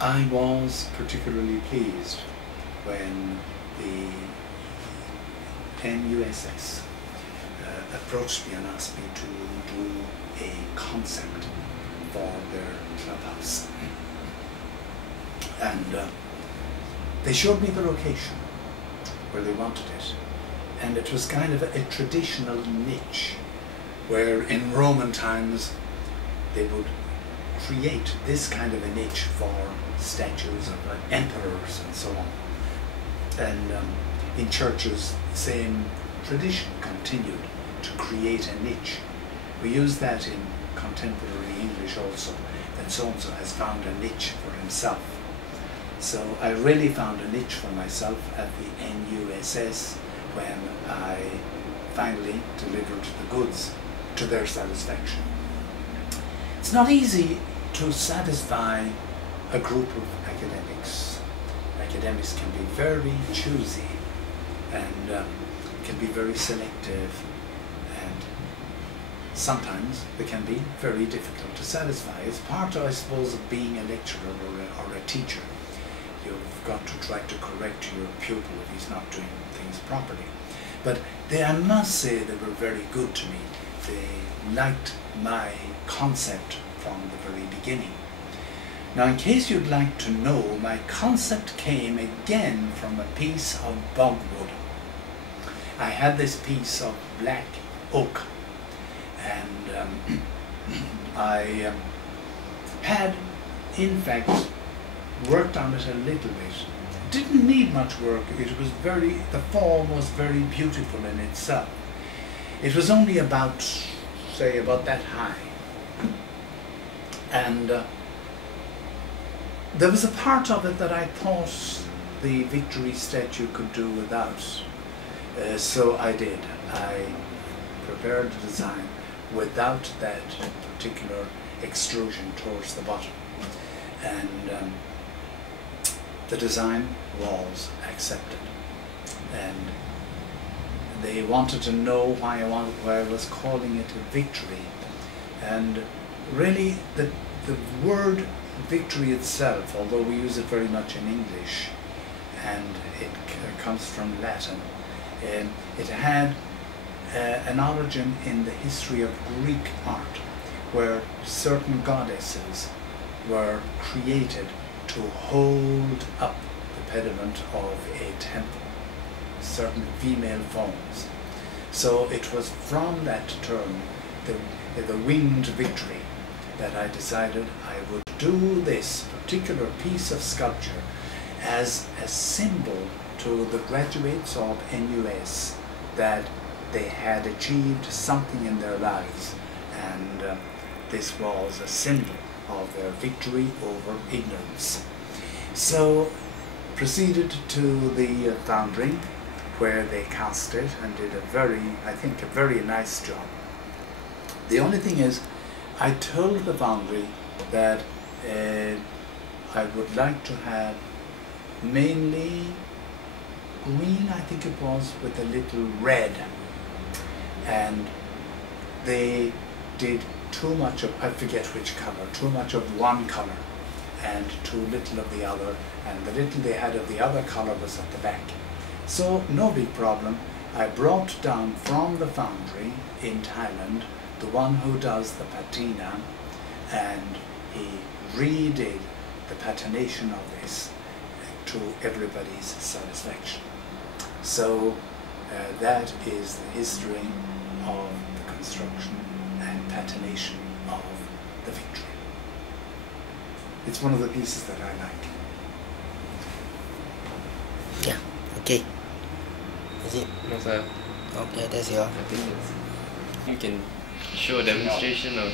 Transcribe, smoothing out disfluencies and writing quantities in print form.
I was particularly pleased when the NUSS approached me and asked me to do a concept for their clubhouse. And they showed me the location where they wanted it. And it was kind of a traditional niche where in Roman times they would create this kind of a niche for statues of emperors and so on. And in churches, the same tradition continued to create a niche. We use that in contemporary English also, that so-and-so has found a niche for himself. So I really found a niche for myself at the NUSS when I finally delivered the goods to their satisfaction. It's not easy to satisfy a group of academics. Academics can be very choosy and can be very selective, and sometimes they can be very difficult to satisfy. It's part, I suppose, of being a lecturer or a teacher. You've got to try to correct your pupil if he's not doing things properly. But I must say they were very good to me. They liked my concept from the very beginning. Now, in case you'd like to know, my concept came again from a piece of bogwood. I had this piece of black oak, and I had, in fact, worked on it a little bit. It didn't need much work. The form was very beautiful in itself. It was only about, say, about that high. And there was a part of it that I thought the Victory statue could do without. So I did. I prepared the design without that particular extrusion towards the bottom. And the design was accepted. And they wanted to know why I was calling it a victory. And really, the word victory itself, although we use it very much in English, and it comes from Latin, it had an origin in the history of Greek art, where certain goddesses were created to hold up the pediment of a temple, certain female forms. So it was from that term, the winged victory, that I decided I would do this particular piece of sculpture as a symbol to the graduates of NUS that they had achieved something in their lives, and this was a symbol of their victory over ignorance. So proceeded to the foundry, where they cast it and did I think a very nice job. The only thing is, I told the foundry that I would like to have mainly green, I think it was, with a little red, and they did too much of, I forget which color, too much of one color and too little of the other, and the little they had of the other color was at the back. So no big problem. I brought down from the foundry in Thailand the one who does the patina, and he redid the patination of this to everybody's satisfaction. So that is the history of the construction and patination of the Victory. It's one of the pieces that I like. Yeah, okay. Is it? No, sir. Okay, that's your. You can show a demonstration of